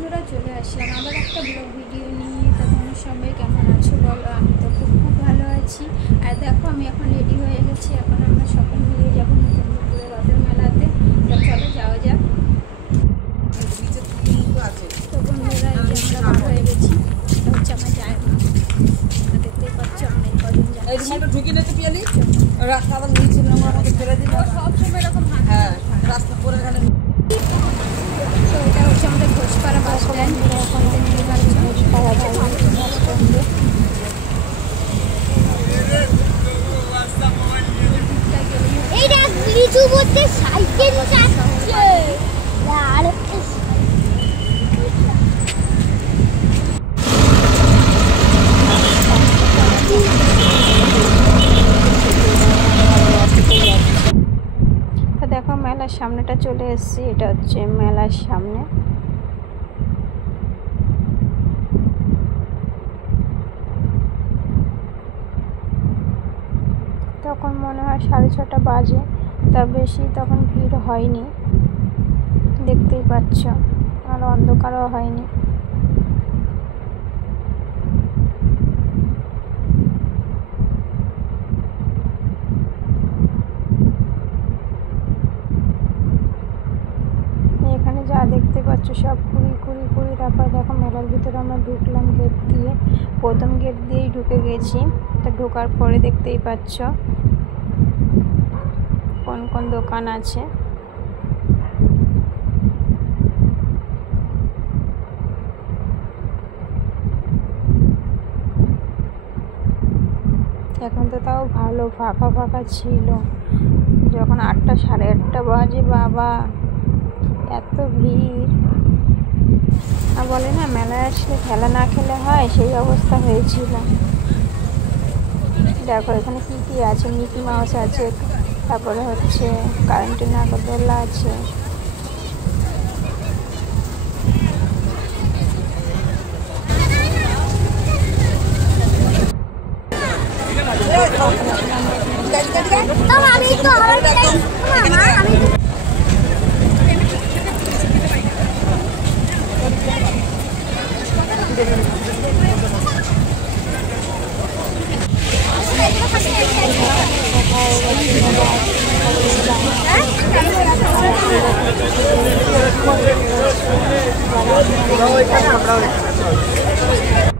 বন্ধুরা, চলে আসলাম আবার একটা ব্লগ ভিডিও নিয়ে। তো তোমরা সবাই কেমন আছো বলো? আমি তো খুব ভালো আছি। আর দেখো, আমি এখন রেডি হয়ে গেছি। এখন আমরা সকল মিলে যাবো নতুনপুরে রথের মেলাতে। তো চলো যাওয়া যাক। তো বন্ধুরা, এই যে আমরা বার হয়ে গেছি। এটা হচ্ছে আমার জায়ের মা। দেখতেই পাচ্ছ অনেক কদিন যাচ্ছি। ঢুকি না তো পিয়ালি রাস্তা আবার নিচে আমাকে ফেলে দিল সব সময় এরকম। হ্যাঁ, রাস্তা পরে গেলে। তো এটা হচ্ছে আমাদের ঘোষপাড়া বাস স্ট্যান্ড। এখন দেখতে পাচ্ছ ঘোষপাড়া বাস স্ট্যান্ডে এই দেখ লিচু বলতে সাইকেল চালাচ্ছে আর দেখো মেলার সামনেটা চলে এসেছি। এটা হচ্ছে মেলার সামনে। তখন মনে হয় 6:30 বাজে, তা বেশি তখন ভিড় হয়নি, দেখতেই পাচ্ছ, আর অন্ধকারও হয়নি। এখানে যা দেখতে পাচ্ছ সব কুড়ি। তারপর দেখো মেলার ভিতরে আমরা ঢুকলাম গেট দিয়ে। প্রথম গেট দিয়েই ঢুকে গেছি। তা ঢোকার পরে দেখতেই পাচ্ছ কোন কোন দোকান আছে। এখন তো তাও ভালো ফাঁকা ছিল। যখন 8টা 8:30 বাজে, বাবা এত ভিড়! আর বলে না, মেলায় আসলে খেলা না খেলে হয়, সেই অবস্থা হয়েছিল। দেখো এখানে কি আছে, মিকি মাউস আছে, তারপরে হচ্ছে কারেন্টের নাগরদোলা আছে। আমি তো আমি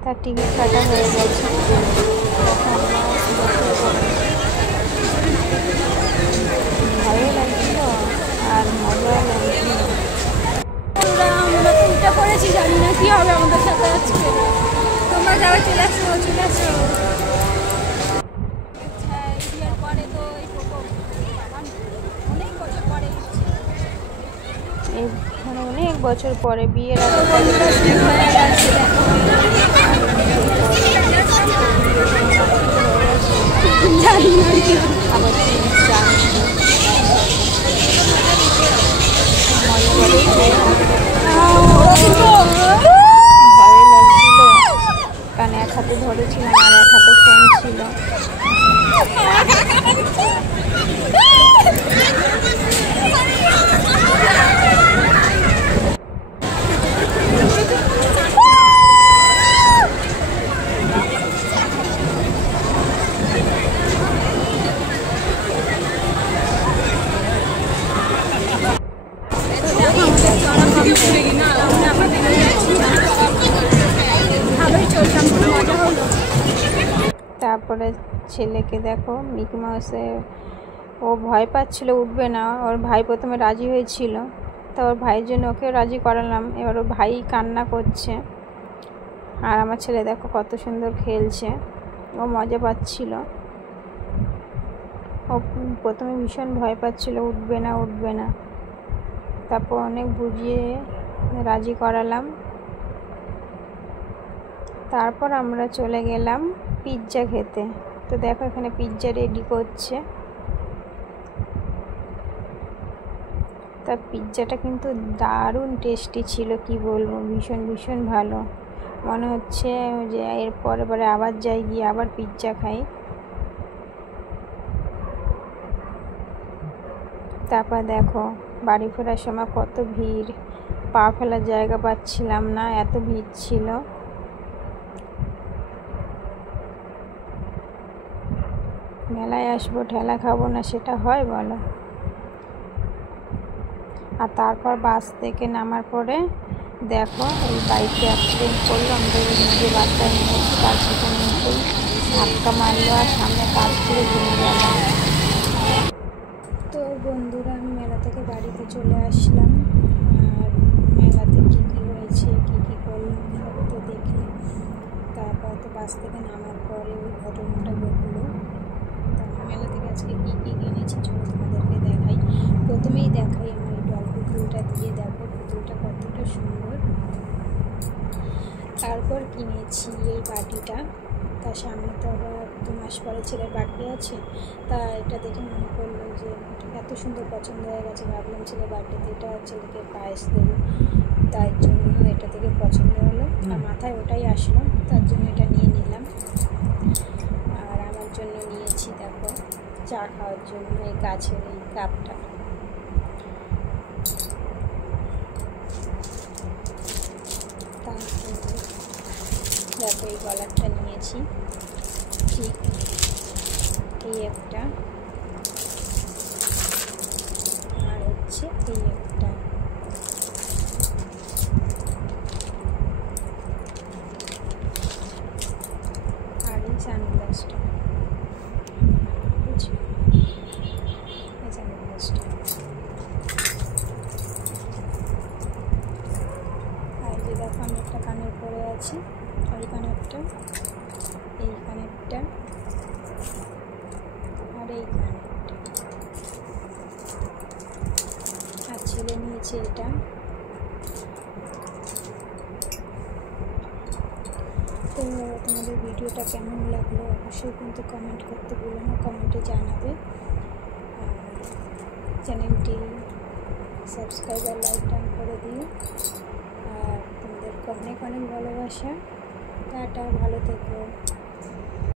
তার টিকিট কাটা হয়ে গেছে। ভালো লাগছিল আর মজাও লাগছিল। আমরা তো উঠে পড়েছি, জানি না কি হবে আমাদের সাথে আজকে। তোমরা যাবে, চলে আসো। এখানে অনেক বছর পরে বিয়ের আগে জানি না আবার ভয় লাগছিল, কারণ এক হাতে ধরেছিলাম আর এক হাতে ফোন ছিল। তারপরে ছেলেকে দেখো মিকি মাউসে, ও ভয় পাচ্ছিল, উঠবে না। ওর ভাই প্রথমে রাজি হয়েছিল, তো ওর ভাইয়ের জন্য ওকেও রাজি করালাম। এবার ওর ভাই কান্না করছে, আর আমার ছেলে দেখো কত সুন্দর খেলছে, ও মজা পাচ্ছিল। ও প্রথমে ভীষণ ভয় পাচ্ছিল, উঠবে না। তারপর অনেক বুঝিয়ে রাজি করালাম। তারপর আমরা চলে গেলাম পিৎজা খেতে। তো দেখো এখানে পিৎজা রেডি করছে। তা পিৎজাটা কিন্তু দারুণ টেস্টি ছিল, কি বলবো, ভীষণ ভালো। মনে হচ্ছে যে এর পরে আবার যাই, গিয়ে আবার পিৎজা খাই। তারপর দেখো বাড়ি ফেরার সময় কত ভিড়, পা ফেলার জায়গা পাচ্ছিলাম না, এত ভিড় ছিল। মেলায় আসবো ঠেলা খাবো না, সেটা হয় বলো? আর তারপর বাস থেকে নামার পরে দেখো এই বাইকে অ্যাক্সিডেন্ট করলো, আমাদের নিজে বাচ্চা নিয়েছি, তার পিছনে এসেই ধাক্কা মারলো আর সামনে কাজ করে ভেঙে গেল। তো বন্ধুরা, আমি মেলা থেকে বাড়িতে চলে আসলাম। আর মেলাতে কী কী হয়েছে, কী কী করলাম সব তো দেখলাম। তারপর তো বাস থেকে নামার পরে ওই ঘটনাটা ঘটলো। তো আমি মেলা থেকে আজকে কী কী কিনেছি চলো তোমাদেরকে দেখাই। প্রথমেই দেখাই আমার এই ডল পুতুলটা দিয়ে, দেখো পুতুলটা কতটা সুন্দর। তারপর কিনেছি এই বাটিটা, তার সামনে তো আবার 2 মাস পরে ছেলের বার্থডে আছে, তা এটা দেখে মনে করলো যে এত সুন্দর পছন্দ হয়ে গেছে, ভাবলাম ছেলের বার্থডেতে এটা ছেলেকে পায়েস দেবো, তার জন্য এটা থেকে পছন্দ হলো আর মাথায় ওটাই আসলো, তার জন্য এটা নিয়ে নিলাম। আর আমার জন্য নিয়েছি দেখো চা খাওয়ার জন্য এই গাছের এই কাপটা। দেখো এই গলারটা নিয়েছি, ঠিক এই একটা, আর হচ্ছে এই একটা। আর এই সানগ্লাসটা, বুঝছো এই সানগ্লাসটা। আর যে দেখো আমি একটা কানের পরে আছি, ওই কানেরটা, এই কানেরটা আর এই কানেরটা। আর ছেলে নিয়েছে এটা। তো তোমাদের ভিডিওটা কেমন লাগলো অবশ্যই কিন্তু কমেন্ট করতে ভুলো না, কমেন্টে জানাবে। আর চ্যানেলটি সাবস্ক্রাইব আর লাইক ডান করে দিও। আর তোমাদেরকে অনেক অনেক ভালোবাসা। টাটা, ভালো থেকো।